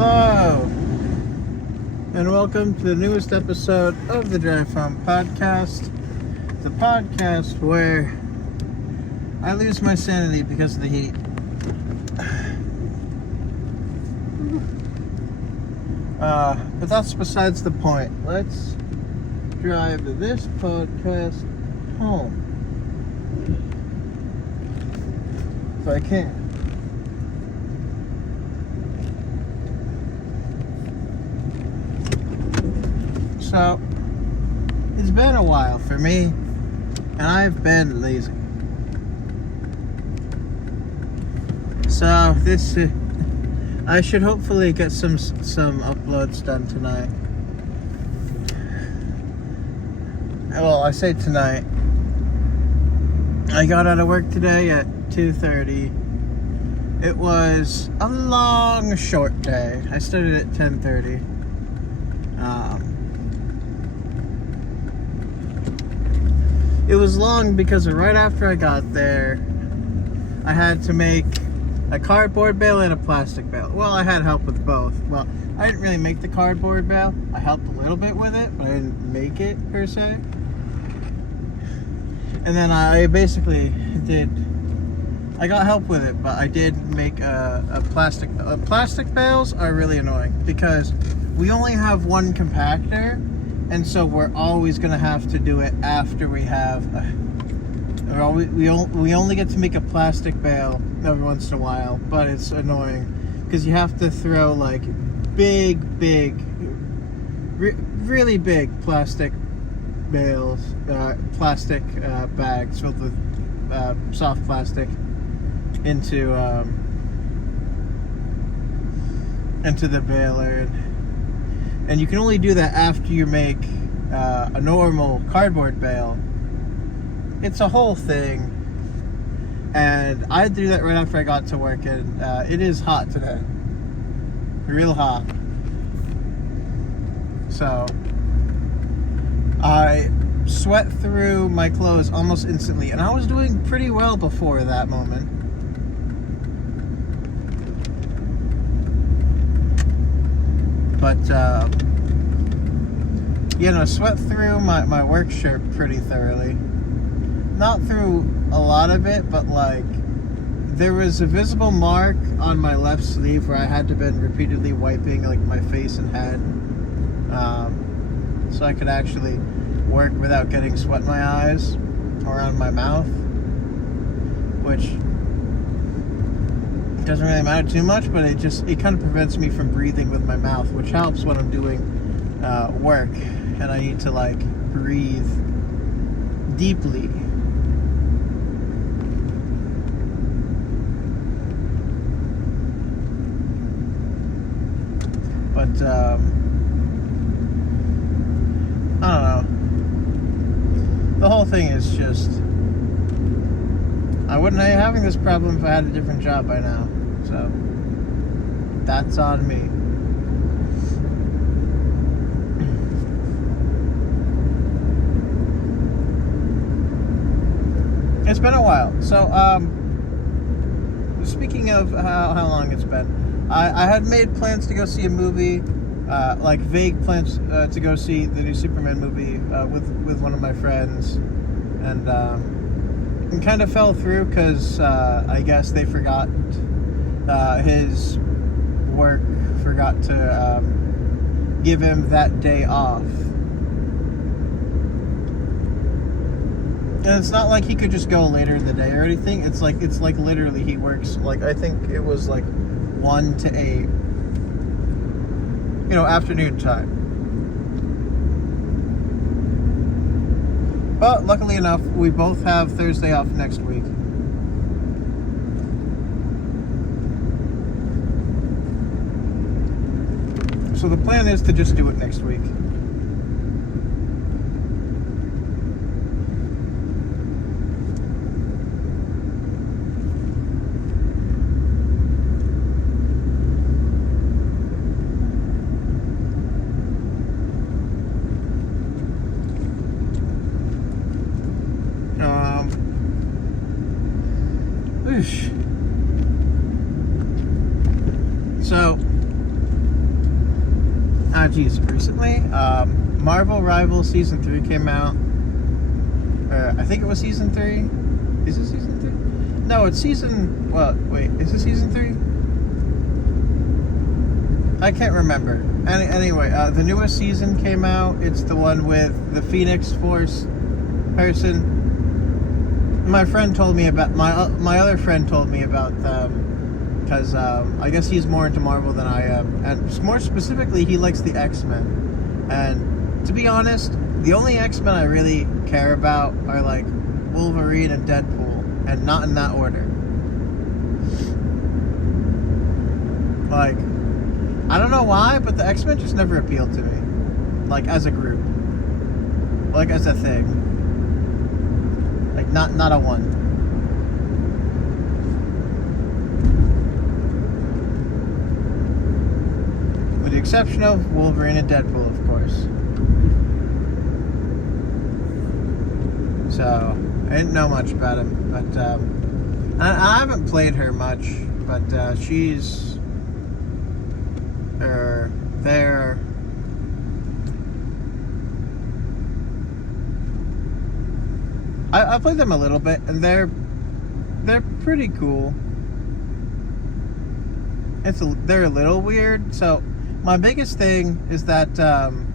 Hello, and welcome to the newest episode of the Drive Home Podcast, the podcast where I lose my sanity because of the heat. But that's besides the point. Let's drive this podcast home. If I can. So, it's been a while for me, and I've been lazy. So, I should hopefully get some uploads done tonight. Well, I say tonight. I got out of work today at 2:30. It was a long, short day. I started at 10:30. It was long because right after I got there, I had to make a cardboard bale and a plastic bale. Well, I had help with both. Well, I didn't really make the cardboard bale. I helped a little bit with it, but I didn't make it per se. And then I basically I got help with it, but I did make a plastic. Plastic bales are really annoying because we only have one compactor. And so we're always going to have to do it after we have we only get to make a plastic bale every once in a while, but it's annoying because you have to throw like really big plastic bales, plastic bags filled with soft plastic into the baler. And you can only do that after you make a normal cardboard bale. It's a whole thing. And I had to do that right after I got to work. And it is hot today. Real hot. So, I sweat through my clothes almost instantly. And I was doing pretty well before that moment. But, sweat through my work shirt pretty thoroughly. Not through a lot of it, but like, there was a visible mark on my left sleeve where I had to been repeatedly wiping like my face and head. So I could actually work without getting sweat in my eyes or on my mouth. Which doesn't really matter too much, but it kind of prevents me from breathing with my mouth, which helps when I'm doing work and I need to like breathe deeply. But I don't know. The whole thing is just, I wouldn't be having this problem if I had a different job by now. So, that's on me. It's been a while. So, speaking of how long it's been, I had made plans to go see a movie, like vague plans to go see the new Superman movie with one of my friends, and kind of fell through because I guess they forgot. His work forgot to give him that day off. And it's not like he could just go later in the day or anything. It's like literally he works, like, I think it was like 1 to 8, afternoon time. But luckily enough, we both have Thursday off next week. So the plan is to just do it next week. So, geez, recently, Marvel Rivals Season 3 came out. I think it was Season 3. Is it Season 3? No, it's Season... Well, wait, is it Season 3? I can't remember. Anyway, the newest season came out. It's the one with the Phoenix Force person. My friend told me about... My other friend told me about them. Because I guess he's more into Marvel than I am. And more specifically, he likes the X-Men. And to be honest, the only X-Men I really care about are like Wolverine and Deadpool. And not in that order. Like, I don't know why, but the X-Men just never appealed to me. Like, as a group. Like, as a thing. Like, not a one. With the exception of Wolverine and Deadpool, of course. So, I didn't know much about him. But, I haven't played her much. But, she's... there. I played them a little bit, and they're pretty cool. They're a little weird. So my biggest thing is that I'm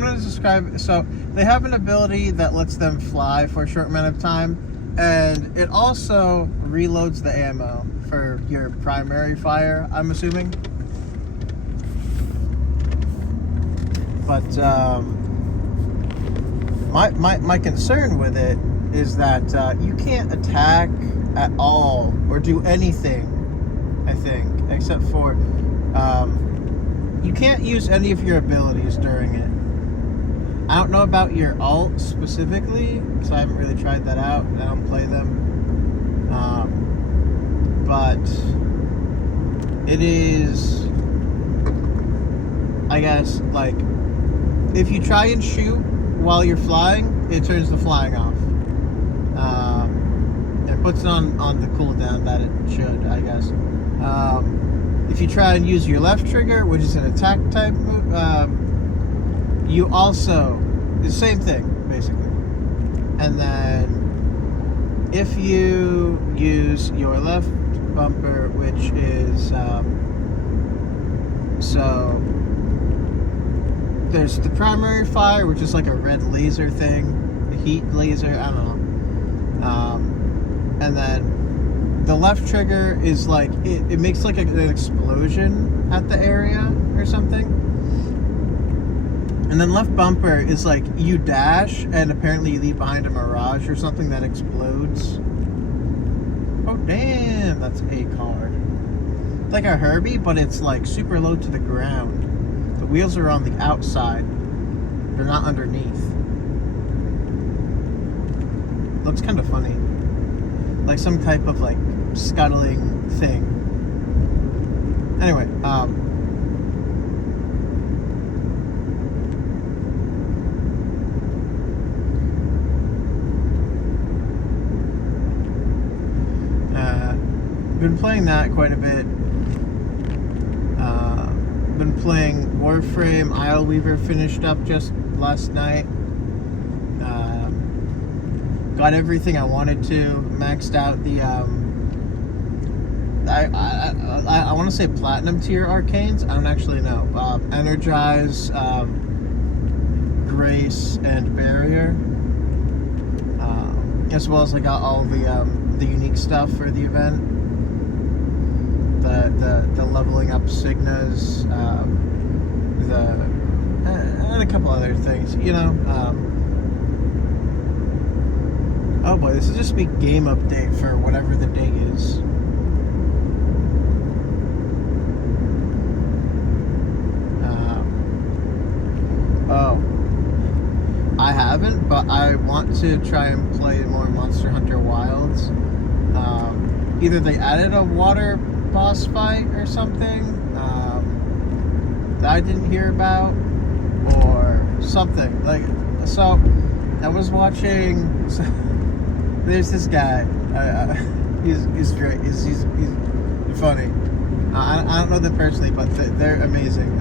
gonna describe. So they have an ability that lets them fly for a short amount of time, and it also reloads the ammo for your primary fire, I'm assuming. But my concern with it is that you can't attack at all or do anything, I think, except for you can't use any of your abilities during it. I don't know about your alt specifically, because I haven't really tried that out. I don't play them. But it is, I guess, like, if you try and shoot while you're flying, it turns the flying off. It puts it on the cooldown that it should, I guess. If you try and use your left trigger, which is an attack type move, you also, the same thing, basically. And then if you use your left bumper, which is, so there's the primary fire, which is like a red laser thing, the heat laser, I don't know. And then the left trigger is like, it makes like an explosion at the area or something. And then left bumper is like you dash and apparently you leave behind a mirage or something that explodes. Oh damn, that's a car. It's like a Herbie, but it's like super low to the ground. The wheels are on the outside. They're not underneath. Looks kind of funny. Like some type of like scuttling thing. Anyway, been playing that quite a bit. Been playing Warframe. Ileweaver finished up just last night. Got everything I wanted to. Maxed out the I want to say platinum tier arcanes. I don't actually know. Energize, Grace, and Barrier. As well as I got all the unique stuff for the event. The leveling up Signas, and a couple other things, you know. Oh boy, this is just a game update for whatever the day is. Oh, I haven't, but I want to try and play more Monster Hunter Wilds. Either they added a water boss fight or something that I didn't hear about, or something. Like, so I was watching. So, there's this guy. He's great. He's funny. I don't know them personally, but they're amazing.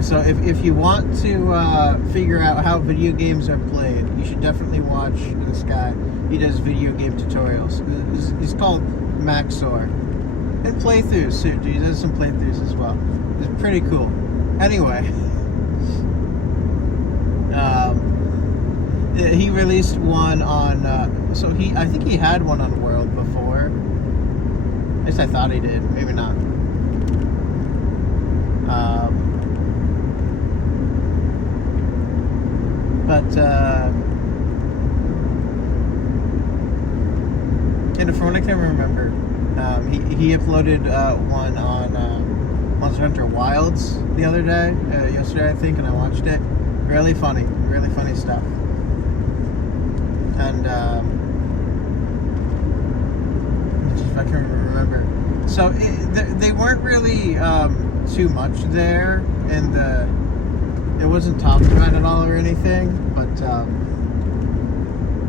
So if you want to figure out how video games are played, you should definitely watch this guy. He does video game tutorials. He's called Maxor. And playthroughs too, dude. He does some playthroughs as well. It's pretty cool. Anyway, he released one on. I think he had one on World before. At least I thought he did. Maybe not. And from what I can remember, he uploaded one on Monster Hunter Wilds the other day, yesterday I think, and I watched it. Really funny stuff. And if I can remember, so they weren't really too much there, and it wasn't talked about at all or anything, but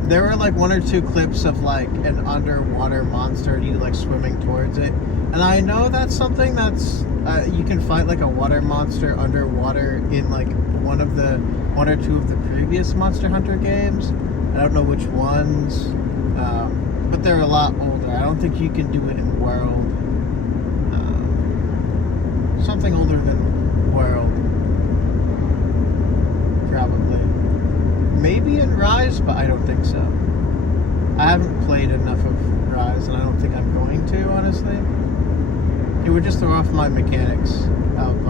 there were like one or two clips of like an underwater monster and you like swimming towards it, and I know that's something that's you can fight like a water monster underwater in like one or two of the previous Monster Hunter games. I don't know which ones, but they're a lot older. I don't think you can do it in World. Something older than World, probably. Maybe in Rise, but I don't think so. I haven't played enough of Rise, and I don't think I'm going to, honestly. It would just throw off my mechanics of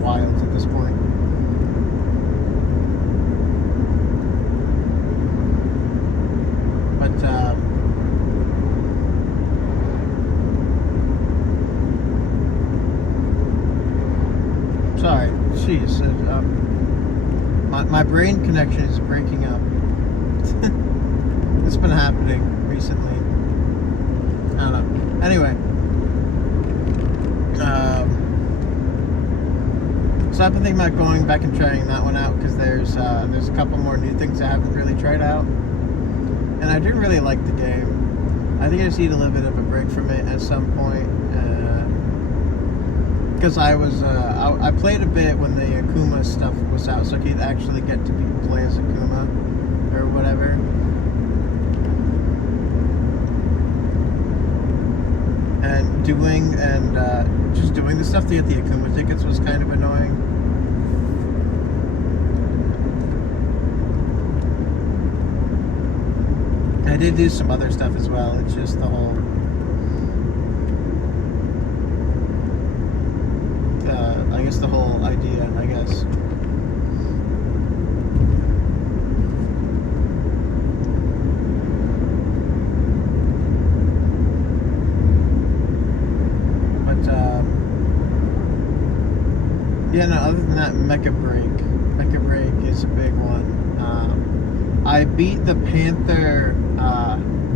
Wilds at this point. But sorry, jeez. My brain connection is breaking up. It's been happening recently. I don't know. Anyway. So I've been thinking about going back and trying that one out because there's a couple more new things I haven't really tried out. And I do really like the game. I think I just need a little bit of a break from it at some point. Because I played a bit when the Akuma stuff was out, so I could actually get to play as Akuma or whatever. And just doing the stuff to get the Akuma tickets was kind of annoying. I did do some other stuff as well. It's just the whole the whole idea, I guess. But yeah, no, other than that, Mecha Break is a big one. I beat the Panther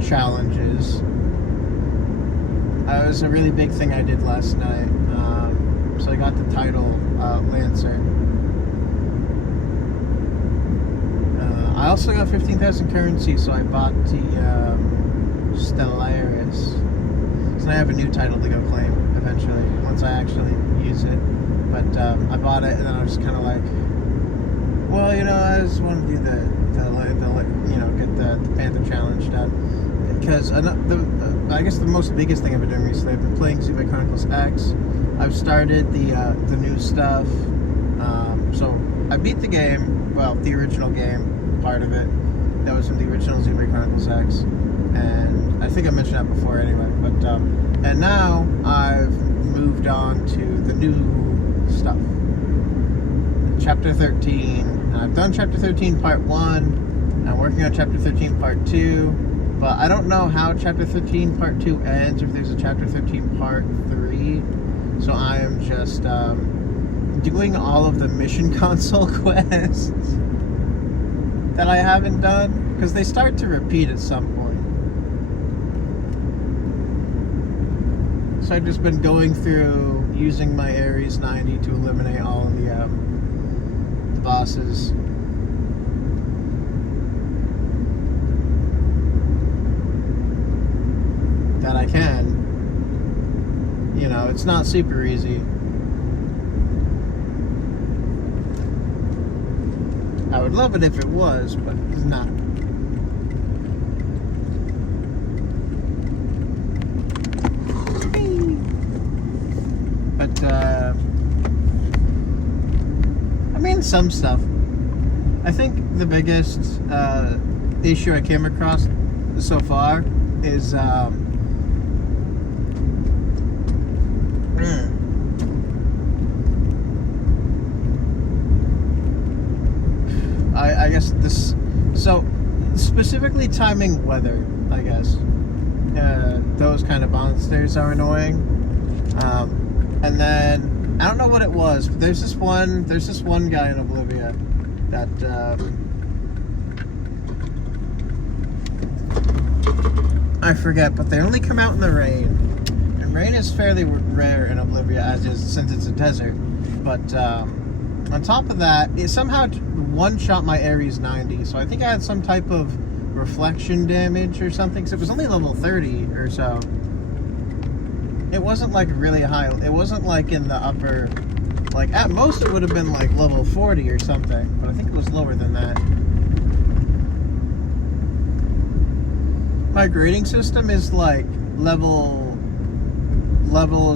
challenges. That was a really big thing I did last night. So I got the title Lancer. I also got 15,000 currency, so I bought the Stellaris. So I have a new title to go claim eventually, once I actually use it. But I bought it, and then I was kind of like, well, I just want to do the get the Panther challenge done. Because I guess the biggest thing I've been doing recently, I've been playing Xenoblade Chronicles X. I've started the new stuff. So I beat the game, well, the original game, part of it. That was from the original Xenoblade Chronicles X. And I think I mentioned that before anyway. But and now I've moved on to the new stuff. Chapter 13. I've done Chapter 13 Part 1. I'm working on Chapter 13 Part 2. But I don't know how Chapter 13 Part 2 ends, or if there's a Chapter 13 Part 3. So I am just doing all of the mission console quests that I haven't done, because they start to repeat at some point. So I've just been going through using my Ares 90 to eliminate all of the bosses. That I can. it's not super easy. I would love it if it was, but it's not. But, I mean, some stuff. I think the biggest issue I came across so far is I guess this, so specifically timing weather, I guess. Those kind of monsters are annoying. And then I don't know what it was, but there's this one guy in Oblivia that I forget, but they only come out in the rain. And rain is fairly rare in Oblivia, since it's a desert. But on top of that, it somehow one-shot my Ares 90, so I think I had some type of reflection damage or something, because it was only level 30 or so. It wasn't like really high, it wasn't like in the upper, like at most it would have been like level 40 or something, but I think it was lower than that. My grading system is like levels,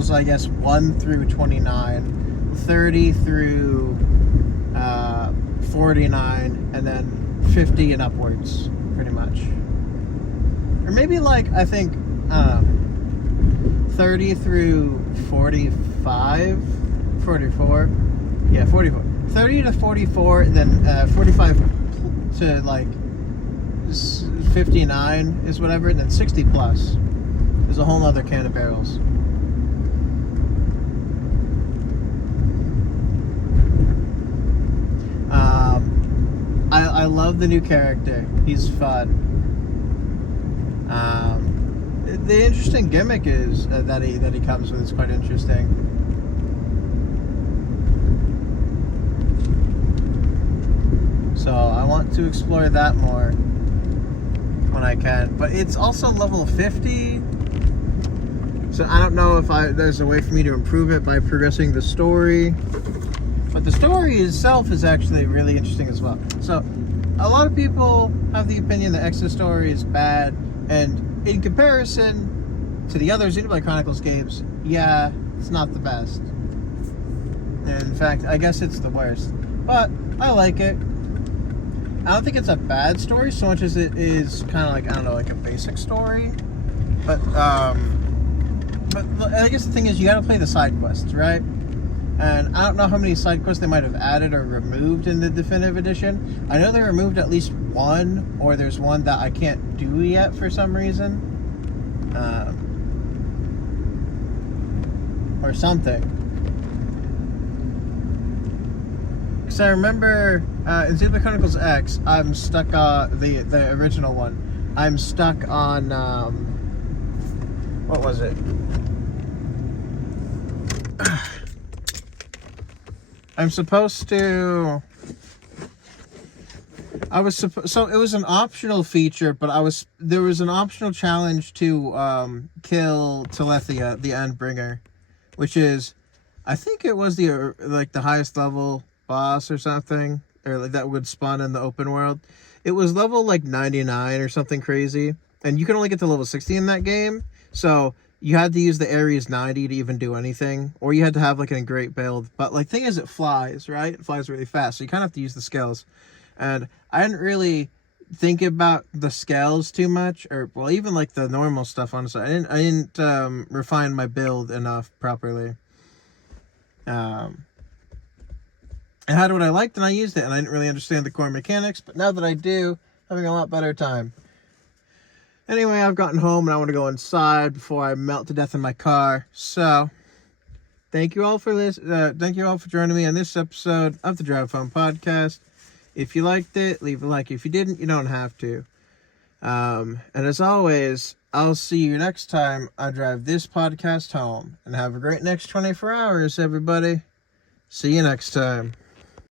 I guess, 1 through 29, 30 through 49, and then 50 and upwards, pretty much. Or maybe like, I think, 30 through 45, 44, yeah, 44. 30 to 44, and then 45 to like 59 is whatever, and then 60 plus is a whole other can of barrels. I love the new character. He's fun. The interesting gimmick is that he comes with is quite interesting. So I want to explore that more when I can. But it's also level 50. So I don't know if there's a way for me to improve it by progressing the story. But the story itself is actually really interesting as well. So a lot of people have the opinion that Exodus story is bad, and in comparison to the other Xenoblade Chronicles games, yeah, it's not the best. And in fact, I guess it's the worst. But I like it. I don't think it's a bad story so much as it is kind of like, I don't know, like a basic story. But I guess the thing is, you gotta play the side quests, right? And I don't know how many side quests they might have added or removed in the Definitive Edition. I know they removed at least one, or there's one that I can't do yet for some reason. Or something. Because I remember in Xenoblade Chronicles X, I'm stuck on the original one. I'm stuck on, what was it? I'm supposed to. So it was an optional feature, but there was an optional challenge to kill Telethia, the Endbringer, which is, I think it was the highest level boss or something, or like that would spawn in the open world. It was level like 99 or something crazy, and you can only get to level 60 in that game. So you had to use the Ares 90 to even do anything, or you had to have like a great build. But like, thing is, it flies, right? It flies really fast, so you kind of have to use the skills. And I didn't really think about the scales too much, or well, even like the normal stuff. Honestly, I didn't refine my build enough properly. I had what I liked and I used it, and I didn't really understand the core mechanics. But now that I do, I'm having a lot better time. Anyway, I've gotten home and I want to go inside before I melt to death in my car. So, thank you all for thank you all for joining me on this episode of the Drive Home Podcast. If you liked it, leave a like. If you didn't, you don't have to. And as always, I'll see you next time I drive this podcast home. And have a great next 24 hours, everybody. See you next time.